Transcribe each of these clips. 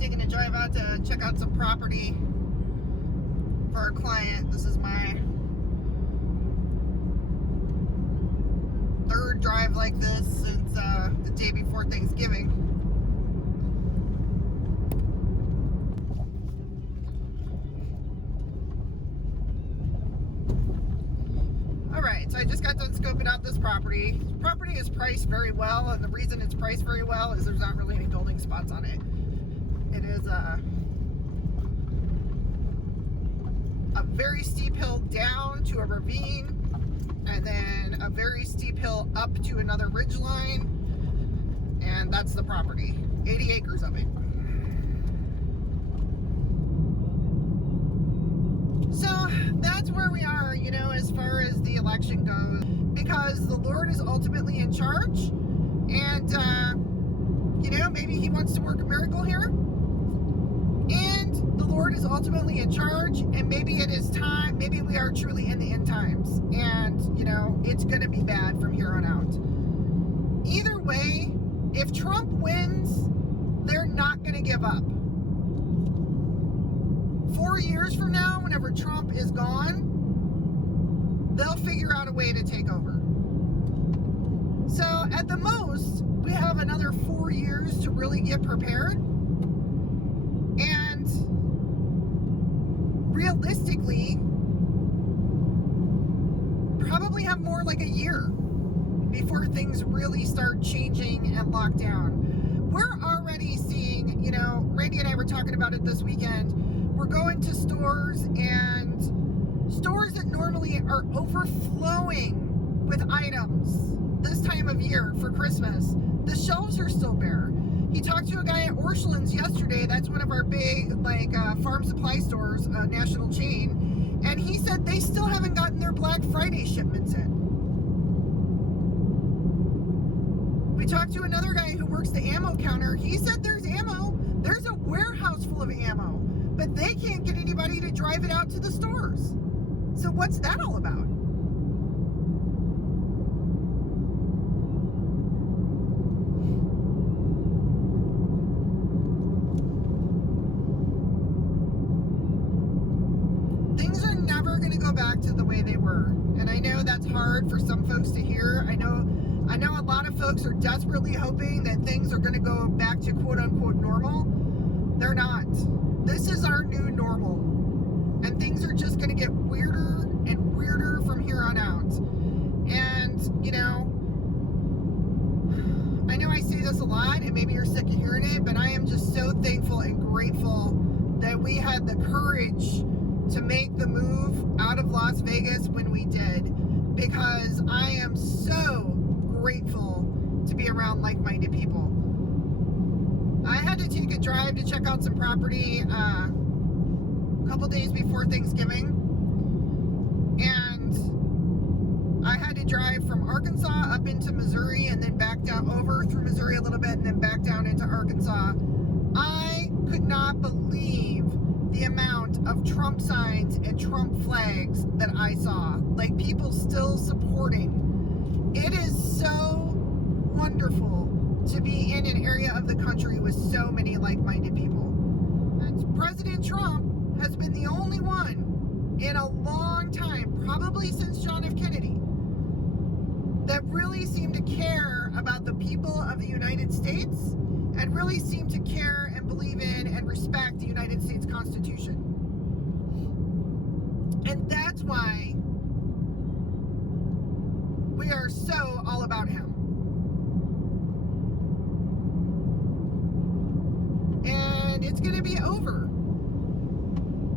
taking a drive out to check out some property for our client. This is my third drive like this since the day before Thanksgiving. Alright, so I just got done scoping out this property. This property is priced very well, and the reason it's priced very well is there's not really any building spots on it. It is a very steep hill down to a ravine, and then a very steep hill up to another ridge line, and that's the property. 80 acres of it. So that's where we are, you know, as far as the election goes, because the Lord is ultimately in charge, and you know, maybe he wants to work a miracle here, and the Lord is ultimately in charge, and maybe it is time, maybe we are truly in the end times, and you know, it's going to be bad from here on out. Either way, if Trump wins, they're not going to give up. 4 years from now, whenever Trump is gone, they'll figure out a way to take over. So at the most, we have another 4 years to really get prepared. And realistically, probably have more like a year before things really start changing and lock down. We're already seeing, you know, Randy and I were talking about it this weekend. We're going to stores, and stores that normally are overflowing with items this time of year for Christmas, the shelves are still bare. He talked to a guy at Orscheln's yesterday. That's one of our big, like, farm supply stores, national chain. And he said they still haven't gotten their Black Friday shipments in. We talked to another guy who works the ammo counter. He said there's ammo. There's a warehouse full of ammo, but they can't get anybody to drive it out to the stores. So what's that all about? Things are never going to go back to the way they were. And I know that's hard for some folks to hear. I know a lot of folks are desperately hoping that things are going to go back to quote unquote normal. They're not. This is our new normal. And things are just going to get weirder and weirder from here on out. And, you know, I know I say this a lot, and maybe you're sick of hearing it, but I am just so thankful and grateful that we had the courage to make the move out of Las Vegas when we did, because I am so grateful to be around like-minded people. I had to take a drive to check out some property a couple days before Thanksgiving, and I had to drive from Arkansas up into Missouri and then back down over through Missouri a little bit and then back down into Arkansas. I could not believe the amount of Trump signs and Trump flags that I saw, like people still supporting. It is so wonderful to be in an area of the country with so many like-minded people. And President Trump has been the only one in a long time, probably since John F. Kennedy, that really seemed to care about the people of the United States and really seemed to care and believe in and respect the United States Constitution. And that's why we are so all about him. And it's going to be over.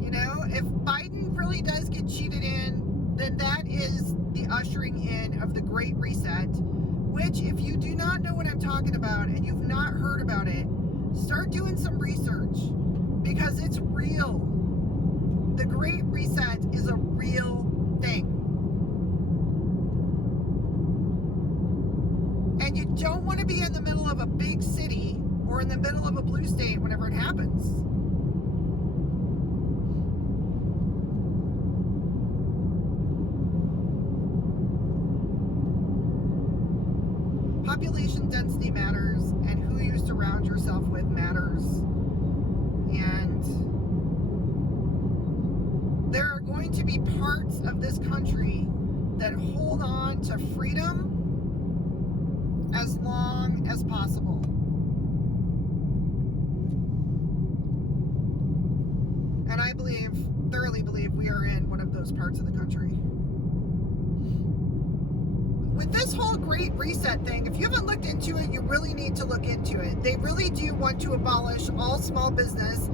You know, if Biden really does get cheated in, then that is the ushering in of the Great Reset, which, if you do not know what I'm talking about and you've not heard about it, start doing some research, because it's real. The Great Reset is a real thing. And you don't want to be in the middle of a big city or in the middle of a blue state whenever it happens. Population density matters, and who you surround yourself with matters. And there are going to be parts of this country that hold on to freedom as long as possible. And I thoroughly believe we are in one of those parts of the country. With this whole Great Reset thing, if you haven't looked into it, you really need to look into it. They really do want to abolish all small business,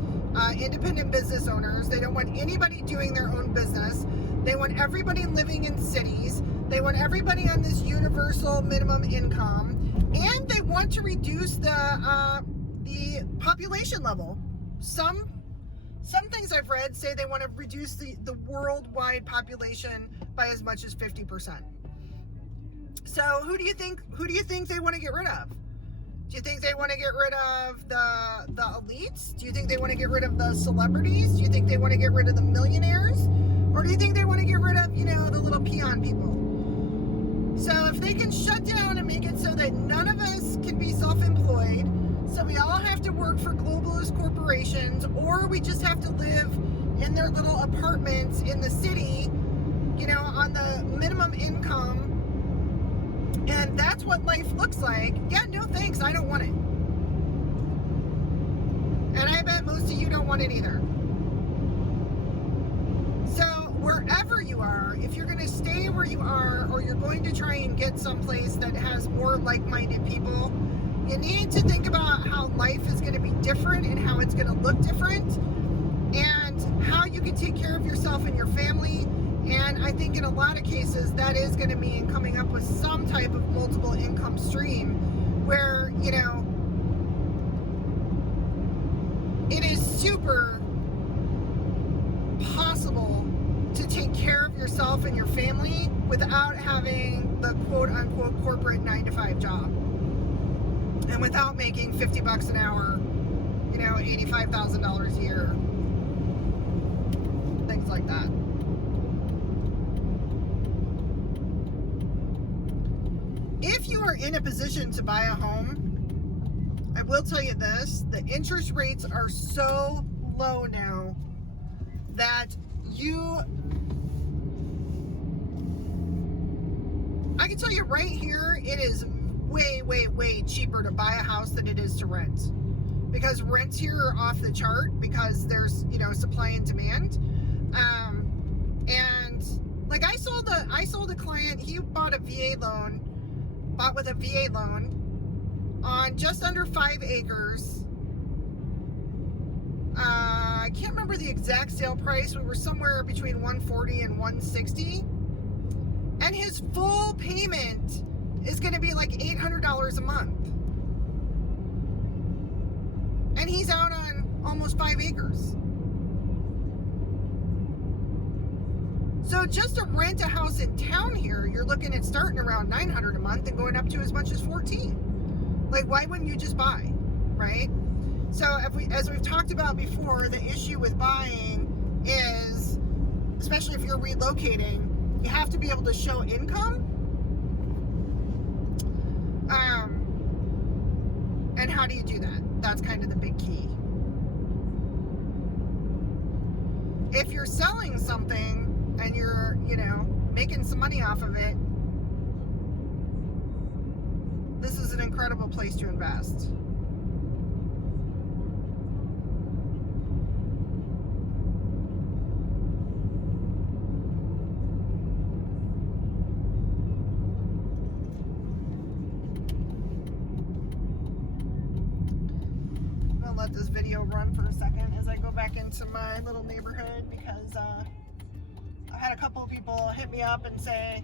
independent business owners. They don't want anybody doing their own business. They want everybody living in cities. They want everybody on this universal minimum income. And they want to reduce the population level. Some things I've read say they want to reduce the worldwide population by as much as 50%. So who do you think they want to get rid of? Do you think they want to get rid of the elites? Do you think they want to get rid of the celebrities? Do you think they want to get rid of the millionaires? Or do you think they want to get rid of, the little peon people? So if they can shut down and make it so that none of us can be self-employed, so we all have to work for globalist corporations, or we just have to live in their little apartments in the city, on the minimum income, and that's what life looks like. Yeah, no thanks, I don't want it. And I bet most of you don't want it either. So wherever you are, if you're going to stay where you are, or you're going to try and get someplace that has more like-minded people, you need to think about how life is going to be different and how it's going to look different, and how you can take care of yourself and your family. And I think in a lot of cases that is going to mean coming up with some type of multiple income stream where, it is super possible to take care of yourself and your family without having the quote-unquote corporate 9-to-5 job, and without making $50 an hour, $85,000 a year, things like that. If you are in a position to buy a home, I will tell you this, the interest rates are so low now that I can tell you right here, it is way, way, way cheaper to buy a house than it is to rent. Because rents here are off the chart because there's, supply and demand. And like I sold a client, he bought with a VA loan on just under 5 acres. I can't remember the exact sale price. We were somewhere between $140 and $160. And his full payment is going to be like $800 a month. And he's out on almost 5 acres. So just to rent a house in town here, you're looking at starting around $900 a month and going up to as much as $1,400. Like, why wouldn't you just buy, right? So as we've talked about before, the issue with buying is, especially if you're relocating, you have to be able to show income. And how do you do that? That's kind of the big key. If you're selling something and you're, making some money off of it, this is an incredible place to invest. I'm gonna let this video run for a second as I go back into my little neighborhood, because I had a couple of people hit me up and say,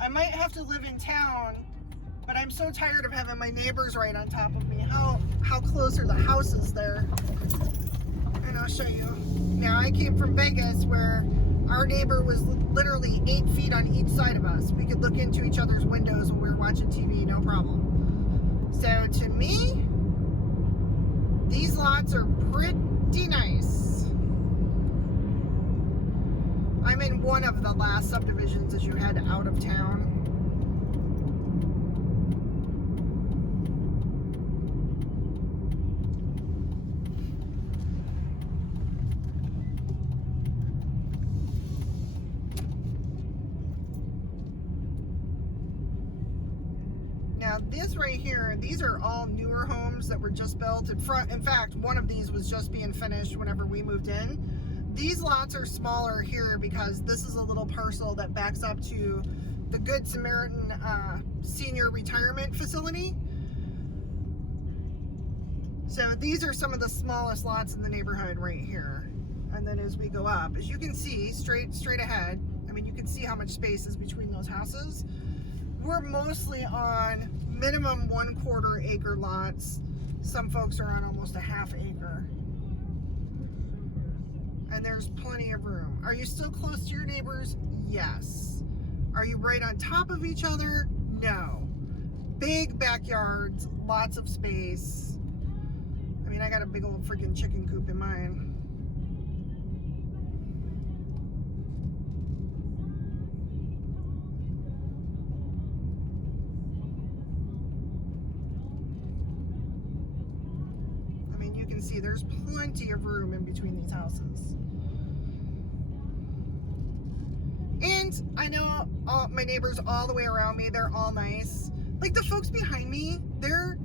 I might have to live in town, but I'm so tired of having my neighbors right on top of me. How close are the houses there? And I'll show you. Now, I came from Vegas where our neighbor was literally 8 feet on each side of us. We could look into each other's windows when we were watching TV, no problem. So to me, these lots are pretty nice. I'm in one of the last subdivisions as you head out of town. Now this right here, these are all newer homes that were just built. In fact, one of these was just being finished whenever we moved in. These lots are smaller here because this is a little parcel that backs up to the Good Samaritan Senior Retirement Facility. So these are some of the smallest lots in the neighborhood right here. And then as we go up, as you can see, straight ahead, I mean, you can see how much space is between those houses. We're mostly on minimum 1/4 acre lots. Some folks are on almost a 1/2 acre. And there's plenty of room. Are you still close to your neighbors? Yes. Are you right on top of each other? No. Big backyards, lots of space. I mean, I got a big old freaking chicken coop in mine. I mean, you can see there's plenty of room in between these houses. And I know my neighbors all the way around me, they're all nice. Like the folks behind me, they're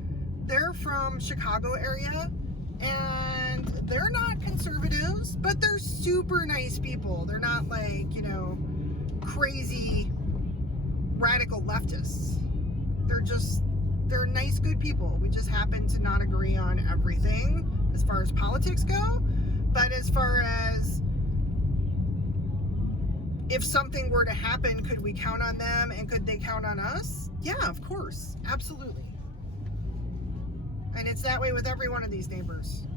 from Chicago area, and they're not conservatives, but they're super nice people. They're not like, you know, crazy radical leftists. They're nice, good people. We just happen to not agree on everything as far as politics go. But as far as if something were to happen, could we count on them and could they count on us? Yeah, of course. Absolutely. And it's that way with every one of these neighbors.